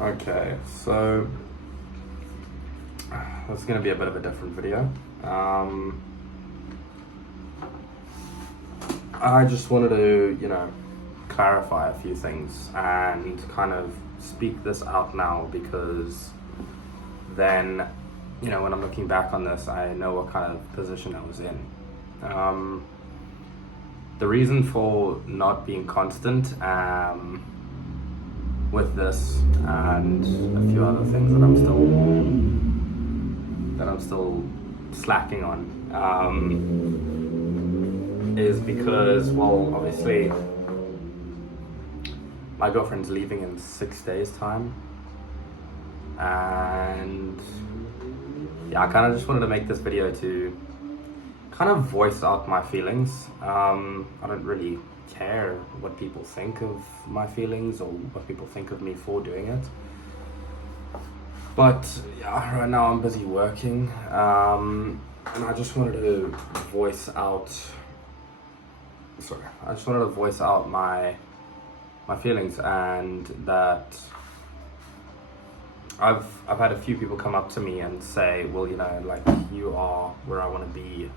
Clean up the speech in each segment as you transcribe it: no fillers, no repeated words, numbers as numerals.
Okay, so this is going to be a bit of a different video. I just wanted to, clarify a few things and kind of speak this out now because then, when I'm looking back on this, I know what kind of position I was in. The reason for not being constant with this and a few other things that I'm still slacking on is because, well, obviously my girlfriend's leaving in 6 days time, and yeah, I kind of just wanted to make this video to kind of voice out my feelings. I don't really care what people think of my feelings or what people think of me for doing it. But yeah, right now I'm busy working, and I just wanted to voice out. I just wanted to voice out my feelings, and that I've had a few people come up to me and say, well, like, you are where I want to be.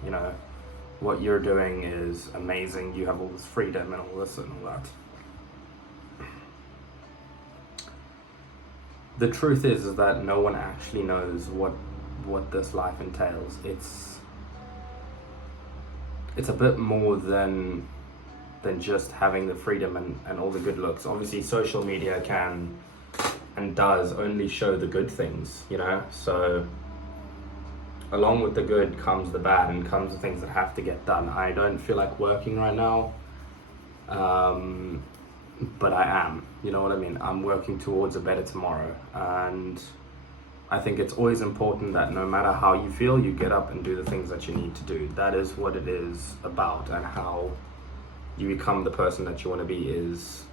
What you're doing is amazing. You have all this freedom and all this and all that. The truth is that no one actually knows what this life entails. It's a bit more than just having the freedom and all the good looks. Obviously, social media can and does only show the good things, so along with the good comes the bad and comes the things that have to get done. I don't feel like working right now, but I am, you know what I mean? I'm working towards a better tomorrow, and I think it's always important that no matter how you feel, you get up and do the things that you need to do. That is what it is about, and how you become the person that you want to be is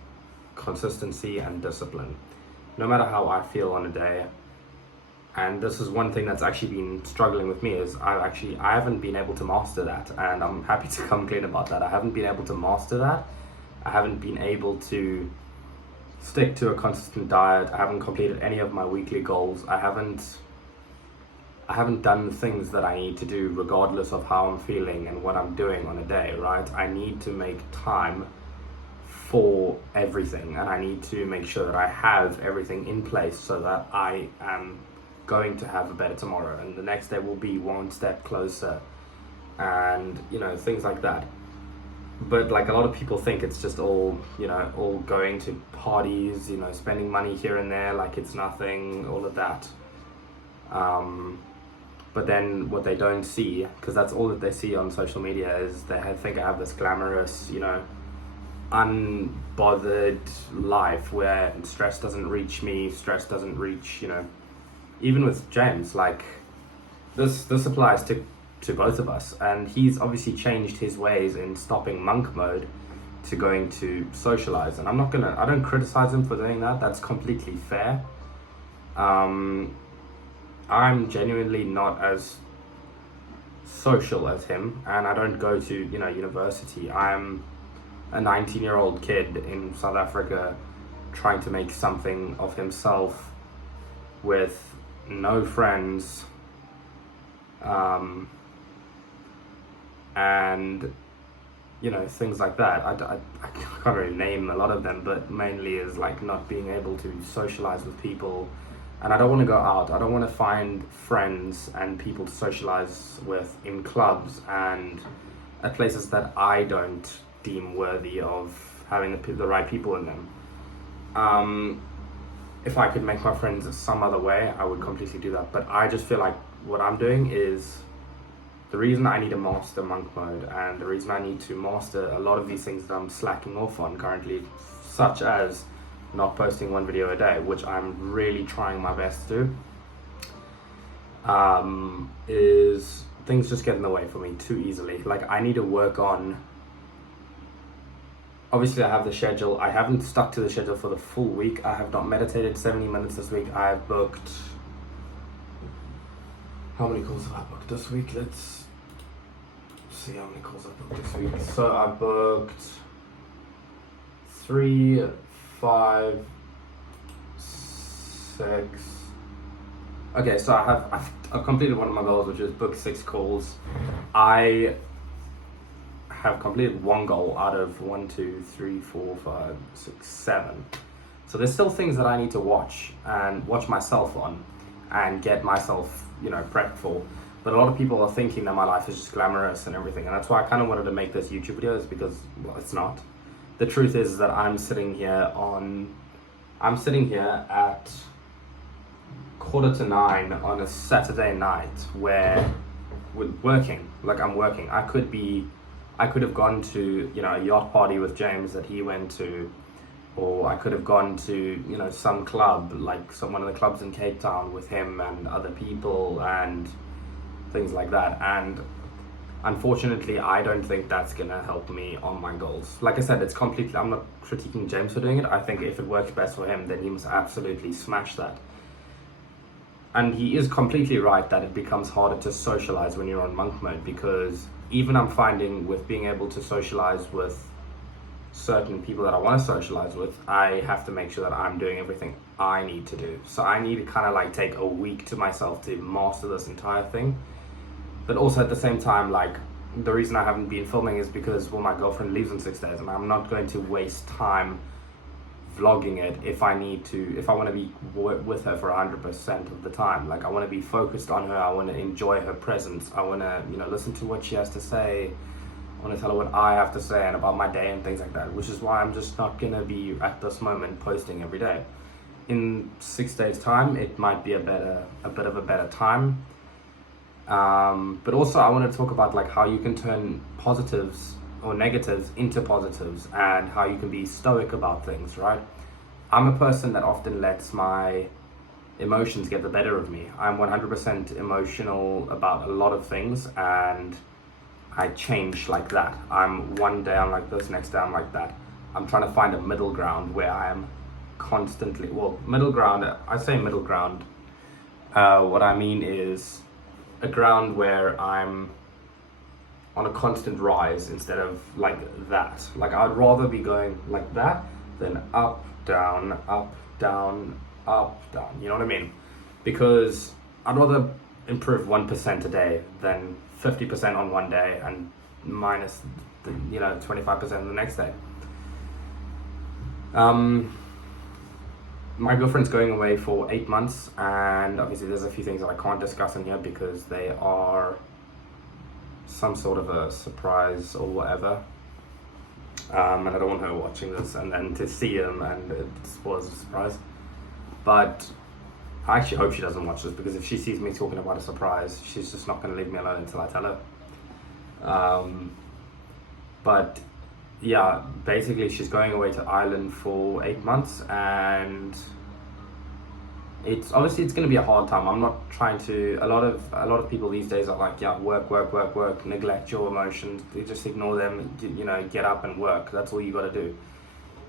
consistency and discipline. No matter how I feel on a day, and this is one thing that's actually been struggling with me, is I haven't been able to master that, and I'm happy to come clean about that. I haven't been able to master that. I haven't been able to stick to a consistent diet. I haven't completed any of my weekly goals. I haven't done the things that I need to do regardless of how I'm feeling and what I'm doing on a day, right? I need to make time for everything, and I need to make sure that I have everything in place so that I am going to have a better tomorrow, and the next day will be one step closer, and things like that. But like, a lot of people think it's just all going to parties, spending money here and there like it's nothing, all of that. But then what they don't see, because that's all that they see on social media, is they think I have this glamorous, unbothered life where stress doesn't reach me, stress doesn't reach, even with James, like, this applies to both of us, and he's obviously changed his ways in stopping monk mode to going to socialize, and I don't criticize him for doing that. That's completely fair. I'm genuinely not as social as him, and I don't go to university. I'm a 19-year-old kid in South Africa trying to make something of himself with no friends, and things like that. I can't really name a lot of them, but mainly is like not being able to socialize with people, and I don't want to go out. I don't want to find friends and people to socialize with in clubs and at places that I don't deem worthy of having the right people in them. If I could make my friends some other way, I would completely do that. But I just feel like what I'm doing is the reason I need to master monk mode, and the reason I need to master a lot of these things that I'm slacking off on currently, such as not posting one video a day, which I'm really trying my best to do, is things just get in the way for me too easily. Like, I need to work on, obviously I have the schedule. I haven't stuck to the schedule for the full week. I have not meditated 70 minutes this week. I have booked, how many calls have I booked this week? Let's see how many calls I booked this week. So I booked 3, 5, 6. Okay, so I've completed one of my goals, which is book 6 calls. I have completed one goal out of 1, 2, 3, 4, 5, 6, 7. So there's still things that I need to watch myself on and get myself, prepped for. But a lot of people are thinking that my life is just glamorous and everything, and that's why I kind of wanted to make this YouTube video, is because, well, it's not. The truth is that I'm sitting here at 8:45 on a Saturday night where we're working. Like, I'm working. I could have gone to, a yacht party with James that he went to, or I could have gone to, some club, like one of the clubs in Cape Town with him and other people and things like that. And unfortunately, I don't think that's gonna help me on my goals. Like I said, I'm not critiquing James for doing it. I think if it works best for him, then he must absolutely smash that. And he is completely right that it becomes harder to socialize when you're on monk mode, because even I'm finding with being able to socialize with certain people that I want to socialize with, I have to make sure that I'm doing everything I need to do. So I need to kind of like take a week to myself to master this entire thing. But also at the same time, like, the reason I haven't been filming is because, well, my girlfriend leaves in 6 days, and I'm not going to waste time vlogging it if I want to be with her for 100% of the time. Like, I want to be focused on her. I want to enjoy her presence. I want to, listen to what she has to say. I want to tell her what I have to say and about my day and things like that, which is why I'm just not going to be at this moment posting every day. In 6 days time, it might be a bit of a better time. But also I want to talk about like how you can turn positives or negatives into positives, and how you can be stoic about things, right? I'm a person that often lets my emotions get the better of me. I'm 100% emotional about a lot of things, and I change like that. One day I'm like this, next day I'm like that. I'm trying to find a middle ground where I am constantly, I say middle ground. What I mean is a ground where I'm on a constant rise instead of like that. Like, I'd rather be going like that than up, down, up, down, up, down. You know what I mean? Because I'd rather improve 1% a day than 50% on one day and minus 25% the next day. My girlfriend's going away for 8 months, and obviously there's a few things that I can't discuss in here because they are some sort of a surprise or whatever. And I don't want her watching this and then to see him and it was a surprise. But I actually hope she doesn't watch this, because if she sees me talking about a surprise, she's just not going to leave me alone until I tell her. But yeah, basically she's going away to Ireland for 8 months, and it's going to be a hard time. I'm not trying to. A lot of people these days are like, yeah, work, neglect your emotions. You just ignore them. Get up and work. That's all you got to do.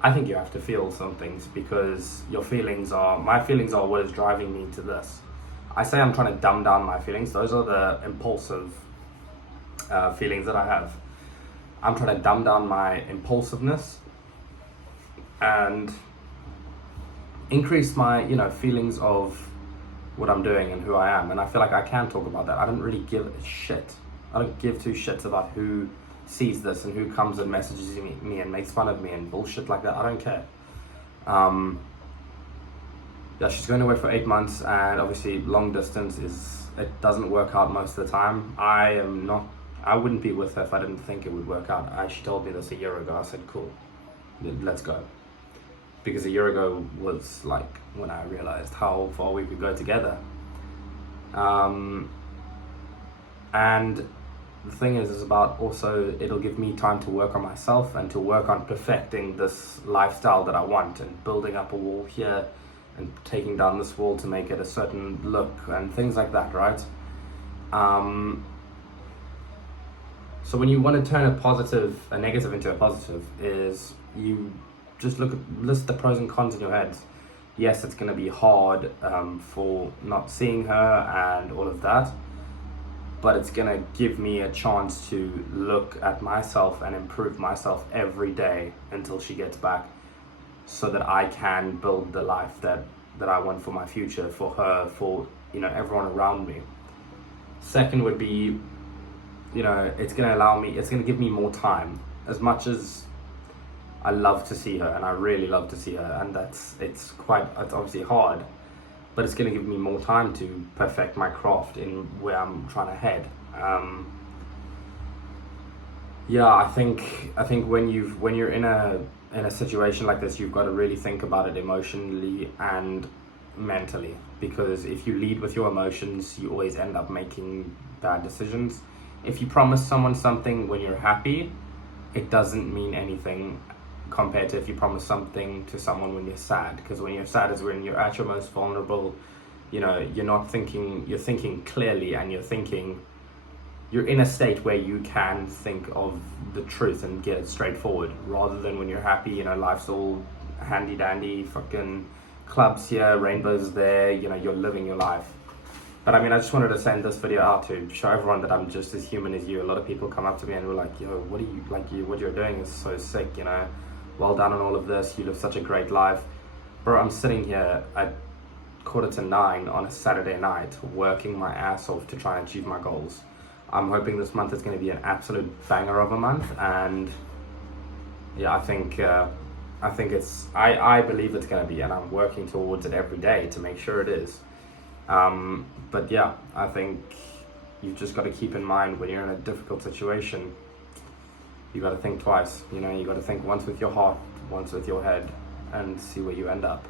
I think you have to feel some things, because my feelings are what is driving me to this. I say I'm trying to dumb down my feelings. Those are the impulsive feelings that I have. I'm trying to dumb down my impulsiveness and increase my, feelings of what I'm doing and who I am. And I feel like I can talk about that. I don't really give a shit. I don't give two shits about who sees this and who comes and messages me and makes fun of me and bullshit like that. I don't care. Yeah, she's going away for 8 months, and obviously long distance it doesn't work out most of the time. I wouldn't be with her if I didn't think it would work out. She told me this a year ago. I said, cool, let's go. Because a year ago was like when I realized how far we could go together. And the thing is about also, it'll give me time to work on myself and to work on perfecting this lifestyle that I want, and building up a wall here and taking down this wall to make it a certain look and things like that, right? So when you want to turn a negative into a positive, is you just list the pros and cons in your head. Yes, it's going to be hard for not seeing her and all of that, but it's going to give me a chance to look at myself and improve myself every day until she gets back, so that I can build the life that that I want for my future, for her, for, you know, everyone around me. Second would be, you know, it's going to give me more time. As much as I love to see her, and I really love to see her, and it's obviously hard, but it's going to give me more time to perfect my craft in where I'm trying to head. I think when you're in a situation like this, you've got to really think about it emotionally and mentally, because if you lead with your emotions, you always end up making bad decisions. If you promise someone something when you're happy, it doesn't mean anything compared to if you promise something to someone when you're sad, because when you're sad is when you're at your most vulnerable. You know, you're thinking clearly, and you're in a state where you can think of the truth and get it straightforward, rather than when you're happy, you know, life's all handy dandy, fucking clubs here, rainbows there, you know, you're living your life. But I mean, I just wanted to send this video out to show everyone that I'm just as human as you. A lot of people come up to me and were like, yo, what you're doing is so sick, you know, well done on all of this, you live such a great life. Bro, I'm sitting here at 8:45 on a Saturday night, working my ass off to try and achieve my goals. I'm hoping this month is going to be an absolute banger of a month, and yeah, I believe it's going to be, and I'm working towards it every day to make sure it is. But yeah, I think you've just got to keep in mind when you're in a difficult situation, you got to think twice. You know, you got to think once with your heart, once with your head, and see where you end up.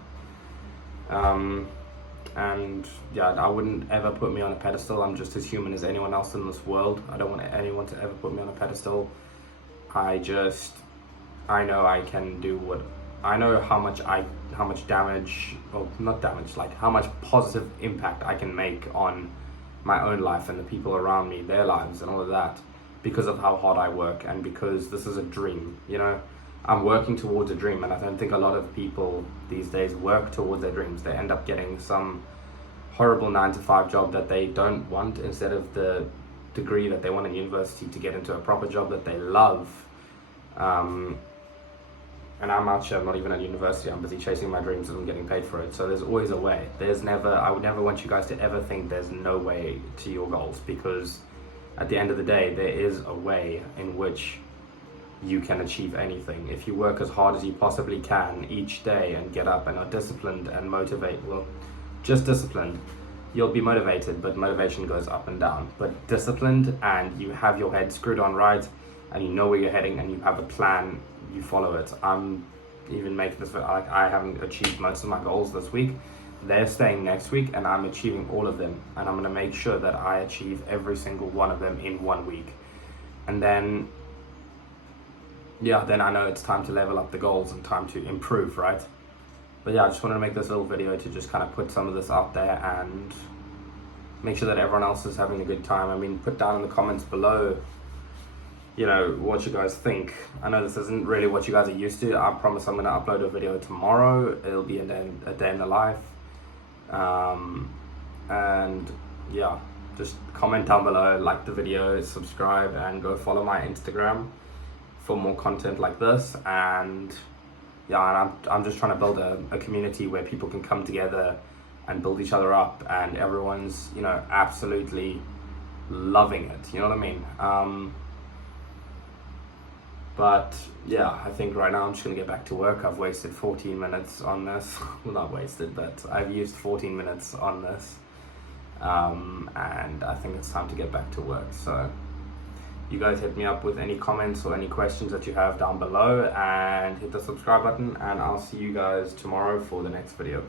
And yeah, I wouldn't ever put me on a pedestal. I'm just as human as anyone else in this world. I don't want anyone to ever put me on a pedestal. I know I can do I know how much damage, or not damage, like how much positive impact I can make on my own life and the people around me, their lives and all of that, because of how hard I work, and because this is a dream, you know. I'm working towards a dream, and I don't think a lot of people these days work towards their dreams. They end up getting some horrible 9-to-5 job that they don't want, instead of the degree that they want in university to get into a proper job that they love. And I'm out here, I'm not even at university, I'm busy chasing my dreams and I'm getting paid for it. So there's always a way. I would never want you guys to ever think there's no way to your goals, because at the end of the day, there is a way in which you can achieve anything. If you work as hard as you possibly can each day and get up and are disciplined and just disciplined, you'll be motivated, but motivation goes up and down. But disciplined, and you have your head screwed on right, and you know where you're heading, and you have a plan, you follow it. I'm even making this, like, I haven't achieved most of my goals this week. They're staying next week, and I'm achieving all of them, and I'm going to make sure that I achieve every single one of them in 1 week. And then I know it's time to level up the goals and time to improve, right? But yeah, I just wanted to make this little video to just kind of put some of this out there and make sure that everyone else is having a good time. I mean, put down in the comments below, you know, what you guys think. I know this isn't really what you guys are used to. I promise I'm going to upload a video tomorrow. It'll be a day in the life. And yeah, just comment down below, like the video, subscribe, and go follow my Instagram for more content like this. And yeah, and I'm just trying to build a community where people can come together and build each other up, and everyone's, you know, absolutely loving it, you know what I mean? But yeah, I think right now I'm just gonna get back to work. I've wasted 14 minutes on this. Well, not wasted, but I've used 14 minutes on this. And I think it's time to get back to work. So you guys hit me up with any comments or any questions that you have down below, and hit the subscribe button, and I'll see you guys tomorrow for the next video.